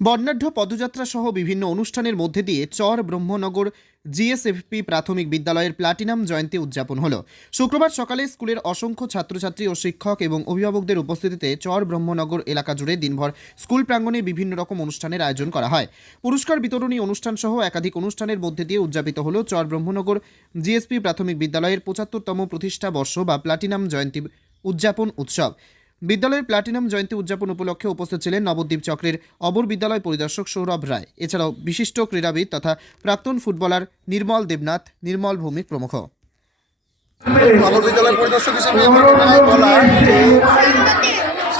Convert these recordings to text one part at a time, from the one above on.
বর্ণাঢ্য পদযাত্রা সহ বিভিন্ন অনুষ্ঠানের মধ্যে দিয়ে চর ব্রহ্মনগর জিএসএফপি প্রাথমিক বিদ্যালয়ের প্লাটিনাম জয়ন্তী উদযাপন হলো। শুক্রবার সকালে স্কুলের অসংখ্য ছাত্রছাত্রী ও শিক্ষক এবং অভিভাবকদের উপস্থিতিতে চর ব্রহ্মনগর এলাকা জুড়ে দিনভর স্কুল প্রাঙ্গণে বিভিন্ন রকম অনুষ্ঠানের আয়োজন করা হয়। পুরস্কার বিতরণী অনুষ্ঠান সহ একাধিক অনুষ্ঠানের মধ্যে দিয়ে উদযাপিত হলো চর ব্রহ্মনগর জিএসপি প্রাথমিক বিদ্যালয়ের পঁচাত্তরতম প্রতিষ্ঠা বর্ষ বা প্লাটিনাম জয়ন্তী উদযাপন উৎসব। বিদ্যালয়ের প্লাটিনাম জয়ন্তী উদযাপন উপলক্ষে উপস্থিত ছিলেন নবদ্বীপ চক্রের অবর বিদ্যালয় পরিদর্শক সৌরভ রায়। এছাড়াও বিশিষ্ট ক্রীড়াবিদ তথা প্রাক্তন ফুটবলার নির্মল দেবনাথ, নির্মল ভৌমিক প্রমুখ। নগর বিদ্যালয় পরিদর্শক হিসেবে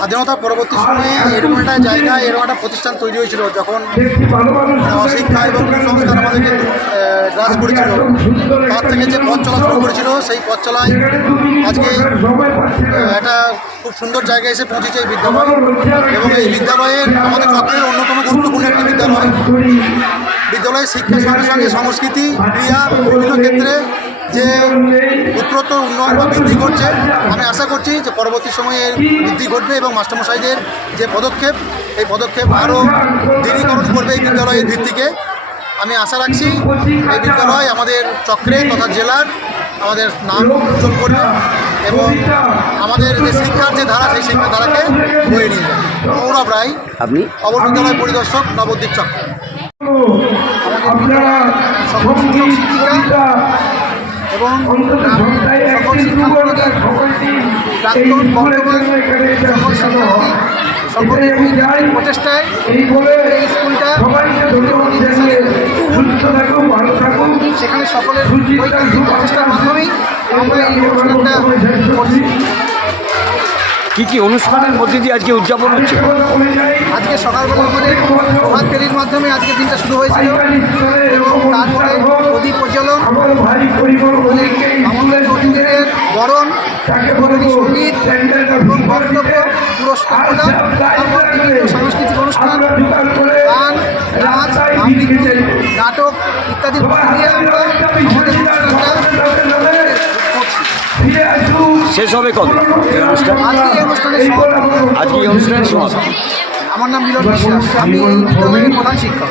স্বাধীনতা পরবর্তী সময়ে এরকম একটা জায়গা, এরকম একটা প্রতিষ্ঠান তৈরি হয়েছিল যখন অশিক্ষা এবং কুসংস্কার আমাদেরকে গ্রাস করেছিল, তার থেকে যে পথ চলা শুরু করেছিল, সেই পথ চলায় আজকে একটা খুব সুন্দর জায়গায় এসে পৌঁছেছে এই বিদ্যালয়। এবং এই বিদ্যালয়ের আমাদের চক্রের অন্যতম গুরুত্বপূর্ণ একটি বিদ্যালয়। বিদ্যালয়ের শিক্ষার সঙ্গে সঙ্গে সংস্কৃতি, ক্রিয়া বিভিন্ন ক্ষেত্রে যে উত্তরোত্তর উন্নয়ন বা বৃদ্ধি ঘটছে আমি আশা করছি যে পরবর্তী সময়ে বৃদ্ধি ঘটবে এবং মাস্টারমশাইদের যে পদক্ষেপ এই পদক্ষেপ আরও দৃঢ়ীকরণ করবে এই বিদ্যালয়ের ভিত্তিকে। আমি আশা রাখছি এই বিদ্যালয় আমাদের চক্রে তথা জেলার আমাদের নাম উজ্জ্বল করবে এবং আমাদের যে শিক্ষার যে ধারা সেই শিক্ষার ধারাকে বয়ে নিয়ে যাবে। সৌরভ রায় আপনি? অবর বিদ্যালয় পরিদর্শক নবদ্বীপ চক্র। আপনারা সকল শিক্ষক শিক্ষিকা এবং সকল শিক্ষার্থীদের প্রাক্তন বর্তমান সকল শিক্ষার্থী সকলের প্রচেষ্টায় এই বলে এই স্কুলটা সেখানে সকলের ঐকান্তিক প্রচেষ্টার মাধ্যমেই আমরা এই অনুষ্ঠানটা করছি। কি কি অনুষ্ঠানের মধ্যে দিয়ে আজকে উদযাপন হচ্ছে? আজকে সকালবেলা আমাদের প্রভাত ফেরির মাধ্যমে আজকে দিনটা শুরু হয়েছিল এবং তারপরে বক্তব্য পুরস্কার প্রদান তারপর বিভিন্ন সাংস্কৃতিক অনুষ্ঠান গান নাচ আবৃত্তি নাটক ইত্যাদির মধ্যে দিয়ে আমরা আমাদের অনুষ্ঠানটা শেষ হবে কবে? এই অনুষ্ঠান? আজকে এই অনুষ্ঠানের সমাপন। আজকে এই অনুষ্ঠানের সমাপ্তি। আমার নাম মিলন বিশ্বাস। আমি এই বিদ্যালয়ের প্রধান শিক্ষক।